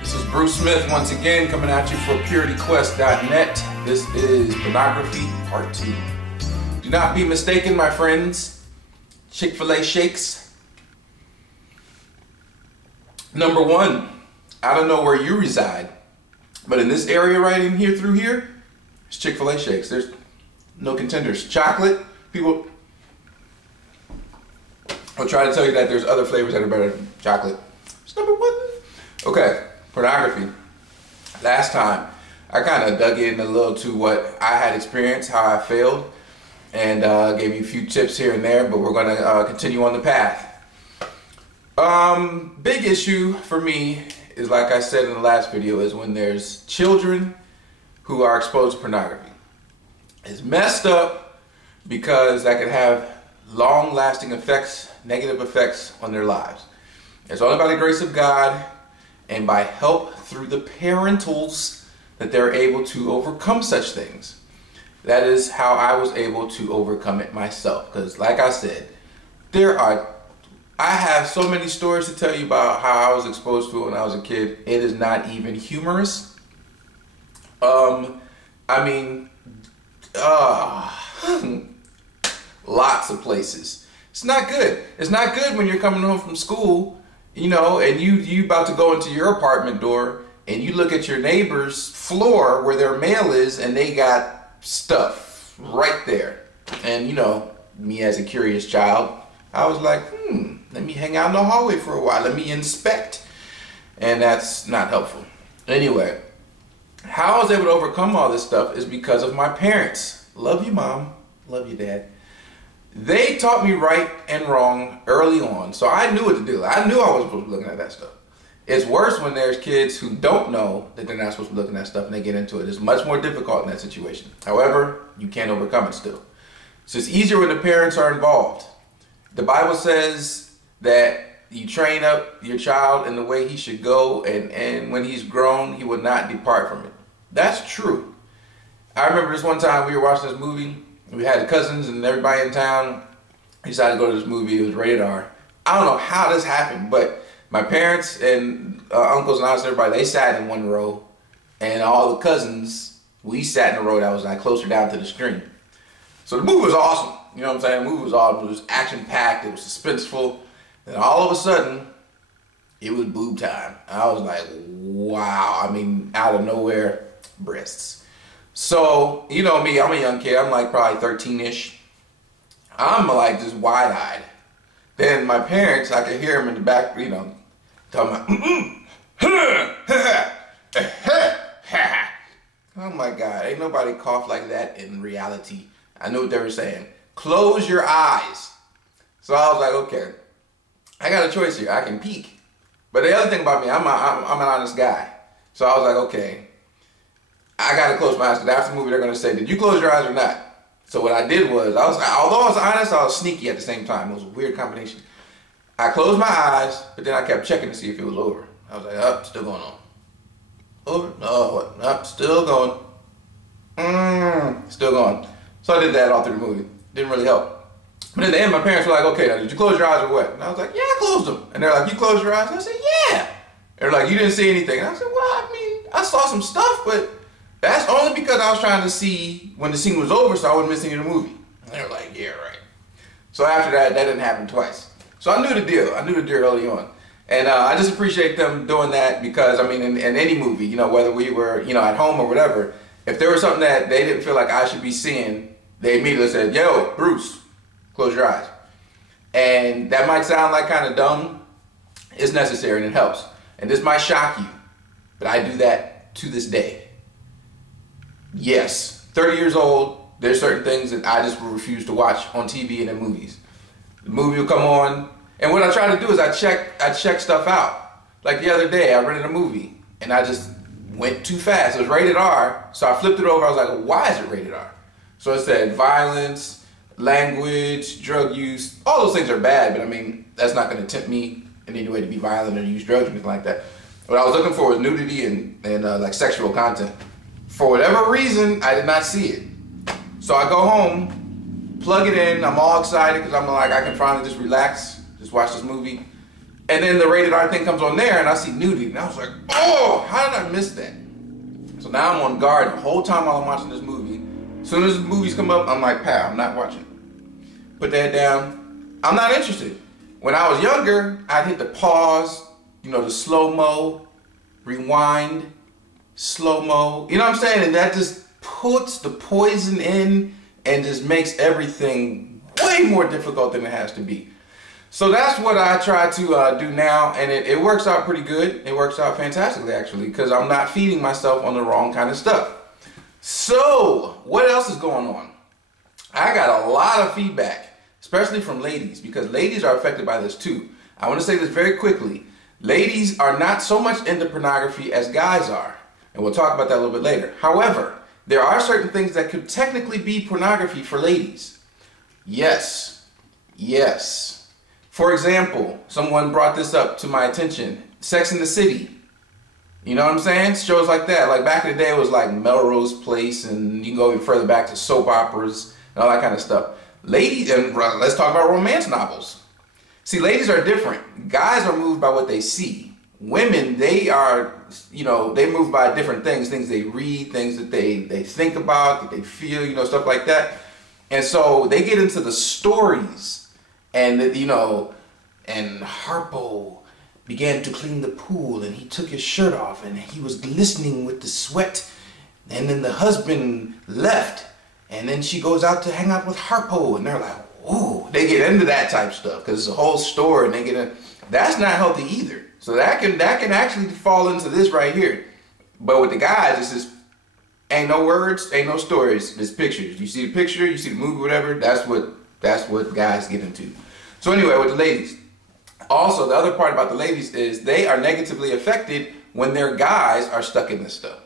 This is Bruce Smith once again coming at you for PurityQuest.net. This is Pornography Part 2. Do not be mistaken, my friends. Chick-fil-A shakes. Number one, I don't know where you reside, but in this area right in here through here, it's Chick-fil-A shakes. There's no contenders. Chocolate, people will try to tell you that there's other flavors that are better than chocolate. It's number one. Okay, pornography. Last time, I kind of dug in a little to what I had experienced, how I failed, and gave you a few tips here and there, but we're going to continue on the path. Big issue for me is, like I said in the last video, is when there's children who are exposed to pornography. It's messed up because that can have long-lasting effects, negative effects on their lives. It's all about the grace of God and by help through the parentals that they're able to overcome such things. That is how I was able to overcome it myself. Because like I said, I have so many stories to tell you about how I was exposed to it when I was a kid. It is not even humorous. Lots of places. It's not good. It's not good when you're coming home from school, you know, and you about to go into your apartment door and you look at your neighbor's floor where their mail is and they got stuff right there. And you know, me as a curious child, I was like, let me hang out in the hallway for a while. Let me inspect. And that's not helpful. Anyway, how I was able to overcome all this stuff is because of my parents. Love you, Mom. Love you, Dad. They taught me right and wrong early on, so I knew what to do. I knew I wasn't supposed to be looking at that stuff. It's worse when there's kids who don't know that they're not supposed to be looking at stuff and they get into it. It's much more difficult in that situation. However, you can overcome it still. So it's easier when the parents are involved. The Bible says that you train up your child in the way he should go, and when he's grown, he will not depart from it. That's true. I remember this one time we were watching this movie. We had cousins and everybody in town. We decided to go to this movie. It was rated R. I don't know how this happened, but my parents and uncles and aunts and everybody, they sat in one row, and all the cousins, we sat in a row that was like closer down to the screen. So the movie was awesome. You know what I'm saying? The movie was awesome. It was action-packed. It was suspenseful. And all of a sudden, it was boob time. I was like, wow. I mean, out of nowhere, breasts. So, you know me, I'm a young kid. I'm like probably 13-ish. I'm like just wide-eyed. Then my parents, I could hear them in the back, you know, talking about, oh my God, ain't nobody cough like that in reality. I knew what they were saying. Close your eyes. So I was like, okay, I got a choice here. I can peek. But the other thing about me, I'm an honest guy. So I was like, okay, I got to close my eyes because after the movie they're going to say, did you close your eyes or not? So what I did was, although I was honest, I was sneaky at the same time. It was a weird combination. I closed my eyes, but then I kept checking to see if it was over. I was like, oh, still going on. Over? No, what? No, still going. Still going. So I did that all through the movie. Didn't really help. But in the end, my parents were like, okay, now did you close your eyes or what? And I was like, yeah, I closed them. And they're like, you closed your eyes? And I said, yeah. They're like, you didn't see anything. And I said, well, I mean, I saw some stuff, but that's only because I was trying to see when the scene was over so I wouldn't miss any of the movie. And they were like, yeah, right. So after that, that didn't happen twice. So I knew the deal. I knew the deal early on. And I just appreciate them doing that because, I mean, in any movie, you know, whether we were, you know, at home or whatever, if there was something that they didn't feel like I should be seeing, they immediately said, yo, Bruce, close your eyes. And that might sound like kind of dumb. It's necessary and it helps. And this might shock you, but I do that to this day. Yes, 30 years old, there's certain things that I just refuse to watch on TV and in movies. The movie will come on, and what I try to do is I check stuff out. Like the other day, I rented a movie, and I just went too fast. It was rated R, so I flipped it over. I was like, why is it rated R? So it said violence, language, drug use. All those things are bad, but I mean, that's not going to tempt me in any way to be violent or use drugs or anything like that. What I was looking for was nudity and like sexual content. For whatever reason, I did not see it. So I go home, plug it in, I'm all excited because I'm like, I can finally just relax, just watch this movie. And then the rated R thing comes on there, and I see nudity, and I was like, oh, how did I miss that? So now I'm on guard the whole time while I'm watching this movie. As soon as the movies come up, I'm like, pal, I'm not watching. Put that down. I'm not interested. When I was younger, I'd hit the pause, you know, the slow-mo, rewind, slow-mo. You know what I'm saying? And that just puts the poison in and just makes everything way more difficult than it has to be. So that's what I try to do now, and it works out pretty good. It works out fantastically, actually, because I'm not feeding myself on the wrong kind of stuff. So what else is going on? I got a lot of feedback, especially from ladies, because ladies are affected by this too. I want to say this very quickly. Ladies are not so much into pornography as guys are, and we'll talk about that a little bit later. However, there are certain things that could technically be pornography for ladies. Yes. Yes. For example, someone brought this up to my attention. Sex and the City. You know what I'm saying? Shows like that. Like back in the day, it was like Melrose Place, and you can go even further back to soap operas and all that kind of stuff. Ladies, and let's talk about romance novels. See, ladies are different. Guys are moved by what they see. Women, they are, you know, they move by different things. Things they read, things that they think about, that they feel, you know, stuff like that. And so they get into the stories. And, you know, and Harpo began to clean the pool, and he took his shirt off, and he was glistening with the sweat. And then the husband left, and then she goes out to hang out with Harpo, and they're like, whoa. They get into that type stuff because it's a whole story, and they get in. That's not healthy either. So that can actually fall into this right here. But with the guys, it's just ain't no words, ain't no stories, it's pictures. You see the picture, you see the movie, whatever. That's what guys get into. So anyway, with the ladies. Also, the other part about the ladies is they are negatively affected when their guys are stuck in this stuff.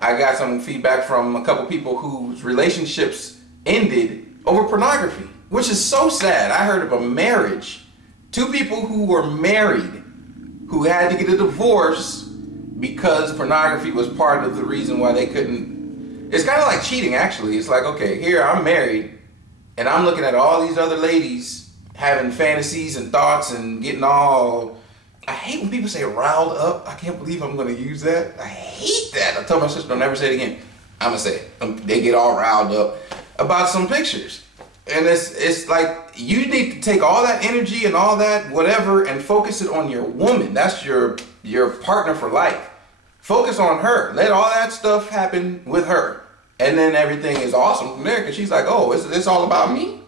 I got some feedback from a couple people whose relationships ended over pornography, which is so sad. I heard of a marriage, two people who were married who had to get a divorce because pornography was part of the reason why they couldn't. It's kind of like cheating, actually. It's like, okay, here I'm married, and I'm looking at all these other ladies having fantasies and thoughts and getting all, I hate when people say riled up. I can't believe I'm going to use that. I hate that. I told my sister, don't never say it again. I'm going to say it. They get all riled up about some pictures. And it's like, you need to take all that energy and all that whatever and focus it on your woman. That's your partner for life. Focus on her. Let all that stuff happen with her. And then everything is awesome from there, because she's like, oh, is this all about me?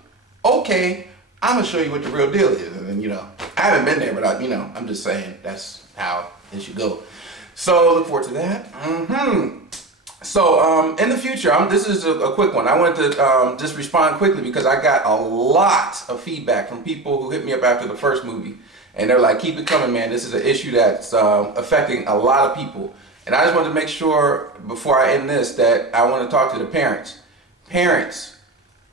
Okay. I'm going to show you what the real deal is. And then, you know, I haven't been there, but I'm just saying that's how it should go. So look forward to that. So in the future, this is a quick one. I wanted to just respond quickly because I got a lot of feedback from people who hit me up after the first movie. And they're like, keep it coming, man. This is an issue that's affecting a lot of people. And I just wanted to make sure before I end this that I want to talk to the parents. Parents,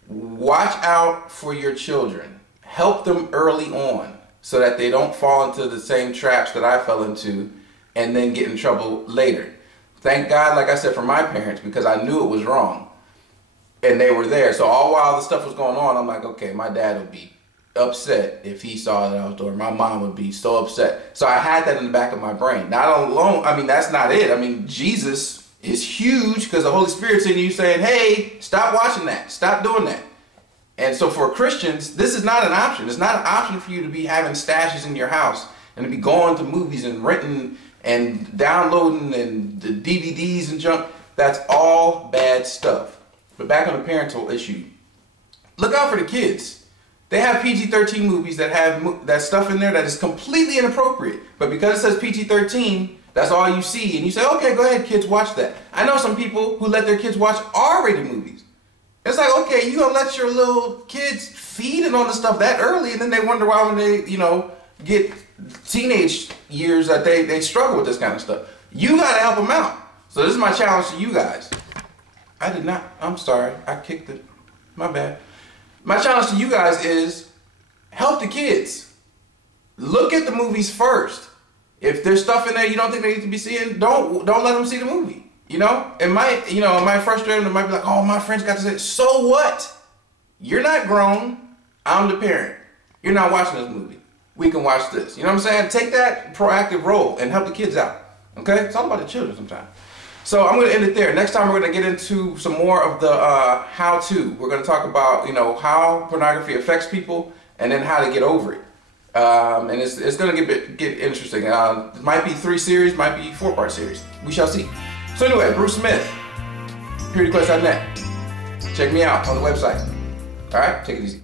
watch out for your children. Help them early on so that they don't fall into the same traps that I fell into and then get in trouble later. Thank God, like I said, for my parents, because I knew it was wrong and they were there. So all while the stuff was going on, I'm like, okay, my dad would be upset if he saw that I was doing. My mom would be so upset. So I had that in the back of my brain. Not alone, I mean, that's not it. I mean, Jesus is huge because the Holy Spirit's in you saying, hey, stop watching that. Stop doing that. And so for Christians, this is not an option. It's not an option for you to be having stashes in your house and to be going to movies and renting and downloading and the DVDs and junk. That's all bad stuff. But back on the parental issue, look out for the kids. They have PG-13 movies that have that stuff in there that is completely inappropriate. But because it says PG-13, that's all you see. And you say, okay, go ahead, kids, watch that. I know some people who let their kids watch R-rated movies. It's like, okay, you gonna let your little kids feeding on the stuff that early, and then they wonder why when they, you know, get teenage years that they struggle with this kind of stuff. You gotta help them out. So this is my challenge to you guys. I did not, I'm sorry, I kicked it, my bad. My challenge to you guys is help the kids. Look at the movies first. If there's stuff in there you don't think they need to be seeing, don't let them see the movie. You know, it might frustrate them. It might be like, oh, my friends got to say it. So what? You're not grown. I'm the parent. You're not watching this movie. we can watch this. You know what I'm saying? Take that proactive role and help the kids out. Okay? It's all about the children sometimes. So I'm going to end it there. Next time we're going to get into some more of the how-to. We're going to talk about, you know, how pornography affects people and then how to get over it. And it's going to get interesting. It might be 3 series, might be 4-part series. We shall see. So anyway, Bruce Smith, PureRequest.net. Check me out on the website. All right? Take it easy.